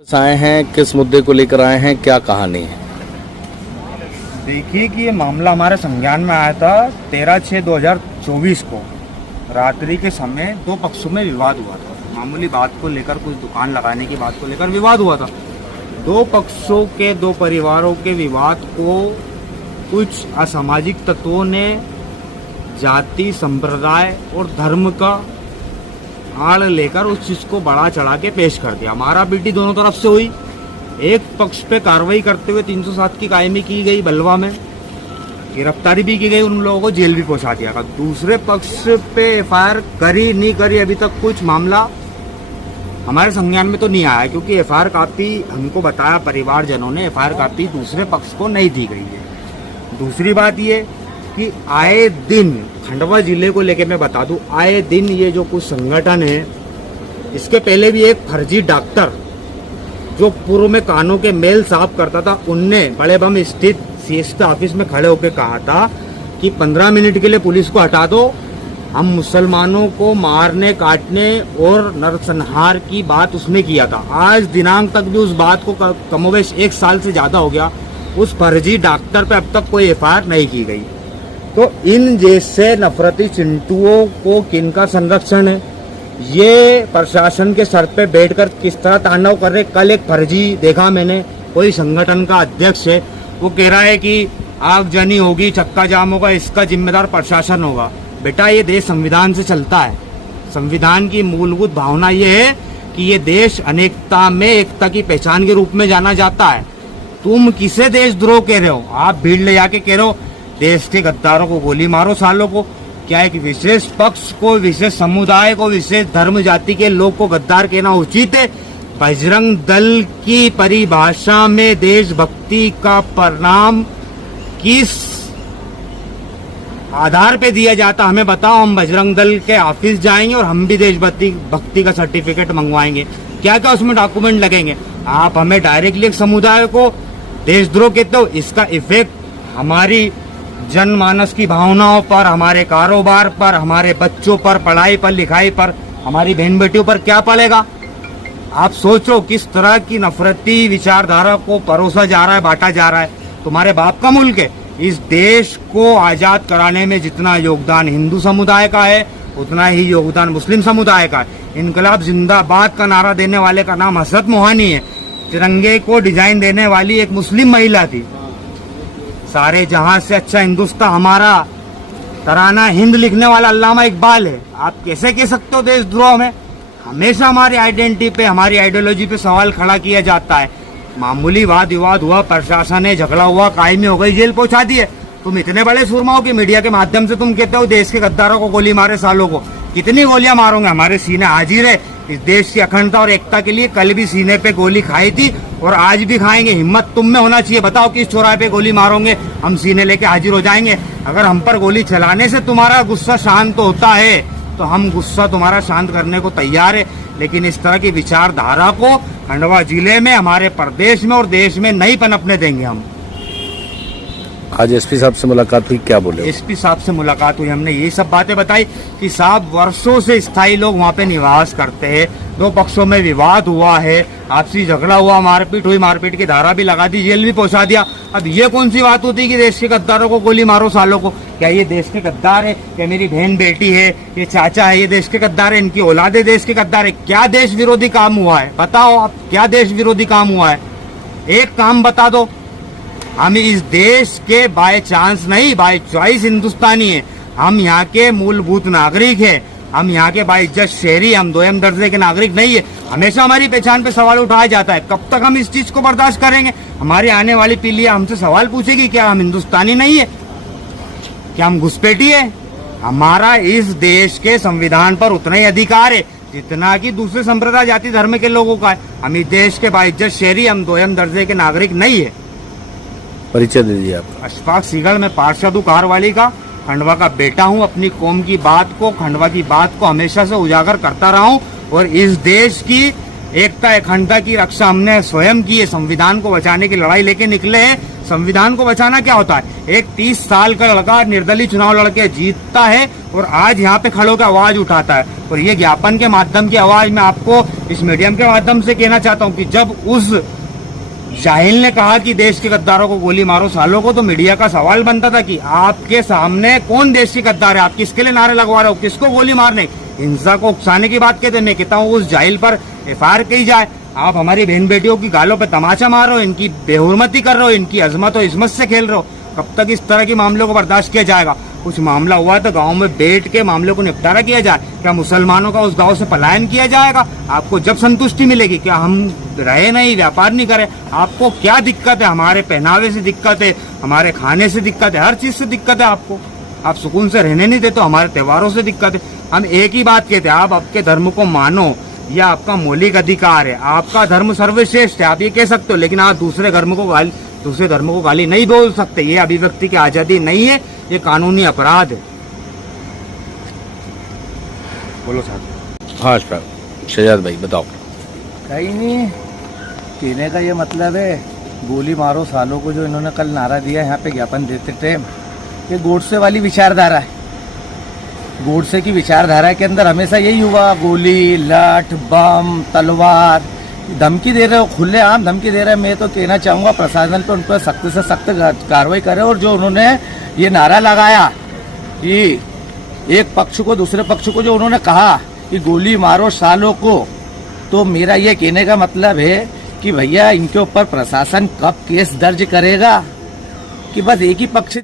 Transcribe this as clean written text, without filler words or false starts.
आए हैं, किस मुद्दे को लेकर आए हैं, क्या कहानी है? देखिए कि ये मामला हमारे संज्ञान में आया था 13/6/2024 को। रात्रि के समय दो पक्षों में विवाद हुआ था। मामूली बात को लेकर, कुछ दुकान लगाने की बात को लेकर विवाद हुआ था। दो पक्षों के, दो परिवारों के विवाद को कुछ असामाजिक तत्वों ने जाति, संप्रदाय और धर्म का आड़ लेकर उस चीज को बढ़ा चढ़ा के पेश कर दिया। हमारा पीटी दोनों तरफ से हुई। एक पक्ष पे कार्रवाई करते हुए 307 की कायमी की गई, बलवा में गिरफ्तारी भी की गई, उन लोगों को जेल भी पहुंचा दिया गया। दूसरे पक्ष पे एफआईआर करी नहीं करी, अभी तक कुछ मामला हमारे संज्ञान में तो नहीं आया, क्योंकि एफआईआर कॉपी हमको बताया परिवारजनों ने, एफआईआर कॉपी दूसरे पक्ष को नहीं दी गई है। दूसरी बात ये कि आए दिन खंडवा जिले को लेके मैं बता दूं, आए दिन ये जो कुछ संगठन है, इसके पहले भी एक फर्जी डॉक्टर जो पूर्व में कानों के मेल साफ करता था, उनने बड़े बम स्थित सीएसपी ऑफिस में खड़े होकर कहा था कि 15 मिनट के लिए पुलिस को हटा दो, हम मुसलमानों को मारने, काटने और नरसंहार की बात उसने किया था। आज दिनांक तक भी उस बात को कमोवेश 1 साल से ज्यादा हो गया, उस फर्जी डॉक्टर पे अब तक कोई एफआईआर नहीं की गई। तो इन जैसे नफरती चिंटुओं को किनका संरक्षण है? ये प्रशासन के सर पे बैठकर किस तरह तांडव कर रहे। कल एक फर्जी देखा मैंने, कोई संगठन का अध्यक्ष है, वो कह रहा है कि आगजनी होगी, चक्का जाम होगा, इसका जिम्मेदार प्रशासन होगा। बेटा, ये देश संविधान से चलता है। संविधान की मूलभूत भावना ये है कि ये देश अनेकता में एकता की पहचान के रूप में जाना जाता है। तुम किसे देशद्रोह कह रहे हो? आप भीड़ ले जाके कह रहे हो देश के गद्दारों को गोली मारो, सालों को। क्या एक विशेष पक्ष को, विशेष समुदाय को, विशेष धर्म जाति के लोग को गद्दार कहना उचित है? बजरंग दल की परिभाषा में देशभक्ति का परिणाम किस आधार पे दिया जाता, हमें बताओ। हम बजरंग दल के ऑफिस जाएंगे और हम भी देशभक्ति का सर्टिफिकेट मंगवाएंगे। क्या क्या उसमें डॉक्यूमेंट लगेंगे? आप हमें डायरेक्टली एक समुदाय को देशद्रोह कहते हो। इसका इफेक्ट हमारी जनमानस की भावनाओं पर, हमारे कारोबार पर, हमारे बच्चों पर, पढ़ाई पर, लिखाई पर, हमारी बहन बेटियों पर क्या पड़ेगा? आप सोचो किस तरह की नफरती विचारधारा को परोसा जा रहा है, बांटा जा रहा है। तुम्हारे बाप का मुल्क है। इस देश को आजाद कराने में जितना योगदान हिंदू समुदाय का है, उतना ही योगदान मुस्लिम समुदाय का है। इनकलाब जिंदाबाद का नारा देने वाले का नाम हसरत मोहानी है। तिरंगे को डिजाइन देने वाली एक मुस्लिम महिला थी। सारे जहां से अच्छा हिंदुस्तान हमारा, तराना हिंद लिखने वाला अल्लामा इकबाल है। आप कैसे कह सकते हो देशद्रोह में? हमेशा हमारी आइडेंटिटी पे, हमारी आइडियोलॉजी पे सवाल खड़ा किया जाता है। मामूली वाद विवाद हुआ, प्रशासन ने झगड़ा हुआ, कायमी हो गई, जेल पहुंचा दिए। तुम इतने बड़े सुरमाओं की मीडिया के माध्यम से तुम कहते हो देश के गद्दारों को गोली मारे, सालों को। कितनी गोलियां मारोगे? हमारे सीने हाजिर है। इस देश की अखंडता और एकता के लिए कल भी सीने पे गोली खाई थी और आज भी खाएंगे। हिम्मत तुम में होना चाहिए। बताओ किस चौराहे पे गोली मारोगे? हम सीने लेके हाजिर हो जाएंगे। अगर हम पर गोली चलाने से तुम्हारा गुस्सा शांत होता है तो हम गुस्सा तुम्हारा शांत करने को तैयार है, लेकिन इस तरह की विचारधारा को खंडवा जिले में, हमारे प्रदेश में और देश में नहीं पनपने देंगे हम। आज एसपी साहब से मुलाकात हुई, क्या बोले? एसपी साहब से मुलाकात हुई, हमने यही सब बातें बताई कि साहब वर्षों से स्थायी लोग वहाँ पे निवास करते हैं, दो पक्षों में विवाद हुआ है, आपसी झगड़ा हुआ, मारपीट हुई, मारपीट की धारा भी लगा दी, जेल भी पहुंचा दिया। अब ये कौन सी बात होती है कि देश के गद्दारों को गोली मारो, सालों को? क्या ये देश के गद्दार है? क्या मेरी बहन बेटी है, ये चाचा है, ये देश के गद्दार है? इनकी औलादे देश के गद्दार है? क्या देश विरोधी काम हुआ है? बताओ आप, क्या देश विरोधी काम हुआ है? एक काम बता दो। हम इस देश के बाय चांस नहीं, बाय चॉइस हिंदुस्तानी है। हम यहाँ के मूलभूत नागरिक है। हम यहाँ के बाइज्जत शहरी, हम दोयम दर्जे के नागरिक नहीं है। हमेशा हमारी पहचान पे सवाल उठाया जाता है। कब तक हम इस चीज को बर्दाश्त करेंगे? हमारी आने वाली पीढ़ी हमसे सवाल पूछेगी, क्या हम हिंदुस्तानी नहीं है? क्या हम घुसपैठी है? हमारा इस देश के संविधान पर उतना ही अधिकार है जितना कि दूसरे संप्रदाय, जाति, धर्म के लोगों का है। हम इस देश के बाइज्जत शहरी, हम दोयम दर्जे के नागरिक नहीं है। परिचय दे दीजिए आप। अशफाक सीगड़, मैं पार्षद हूँ कारवाली का, खंडवा का बेटा हूँ। अपनी कौम की बात को, खंडवा की बात को हमेशा से उजागर करता रहा हूँ और इस देश की एकता अखंडता की रक्षा हमने स्वयं की है। संविधान को बचाने की लड़ाई लेके निकले हैं। संविधान को बचाना क्या होता है? एक 30 साल का लड़का निर्दलीय चुनाव लड़के जीतता है और आज यहाँ पे खड़े होकर आवाज उठाता है। और ये ज्ञापन के माध्यम की आवाज मैं आपको इस मीडियम के माध्यम से कहना चाहता हूँ कि जब उस जाहिल ने कहा कि देश के गद्दारों को गोली मारो सालों को, तो मीडिया का सवाल बनता था कि आपके सामने कौन देश के गद्दार है, आप किसके लिए नारे लगवा रहे हो, किसको गोली मारने, हिंसा को उकसाने की बात कहते। मैं कहता हूँ उस जाहिल पर FIR की जाए। आप हमारी बहन बेटियों की गालों पे तमाचा मार रहे हो, इनकी बेहुरमती कर रहे हो, इनकी अजमत और इज्मत से खेल रहे हो। कब तक इस तरह के मामलों को बर्दाश्त किया जाएगा? कुछ मामला हुआ तो गांव में बैठ के मामलों को निपटारा किया जाए। क्या मुसलमानों का उस गांव से पलायन किया जाएगा? आपको जब संतुष्टि मिलेगी, क्या हम रहे नहीं, व्यापार नहीं करें? आपको क्या दिक्कत है? हमारे पहनावे से दिक्कत है, हमारे खाने से दिक्कत है, हर चीज से दिक्कत है आपको। आप सुकून से रहने नहीं देते, हमारे त्योहारों से दिक्कत है। हम एक ही बात कहते हैं, आप आपके धर्म को मानो, यह आपका मौलिक अधिकार है, आपका धर्म सर्वश्रेष्ठ है, आप ये कह सकते हो। लेकिन आप दूसरे धर्म को गाली नहीं बोल सकते। ये अभिव्यक्ति की आजादी नहीं है, ये कानूनी अपराध है। बोलो साहब। हाँ शहजाद भाई बताओ। कहीं नहीं, कहने का ये मतलब है गोली मारो सालों को जो इन्होंने कल नारा दिया यहाँ पे ज्ञापन देते टाइम, ये गोडसे वाली विचारधारा है। गोडसे की विचारधारा के अंदर हमेशा यही हुआ, गोली, लठ, बम, तलवार, धमकी दे रहे हो, खुलेआम धमकी दे रहे हैं। मैं तो कहना चाहूँगा प्रशासन पे उन पर सख्त से सख्त कार्रवाई करे। और जो उन्होंने ये नारा लगाया कि एक पक्ष को दूसरे पक्ष को जो उन्होंने कहा कि गोली मारो सालों को, तो मेरा ये कहने का मतलब है कि भैया इनके ऊपर प्रशासन कब केस दर्ज करेगा कि बस एक ही पक्ष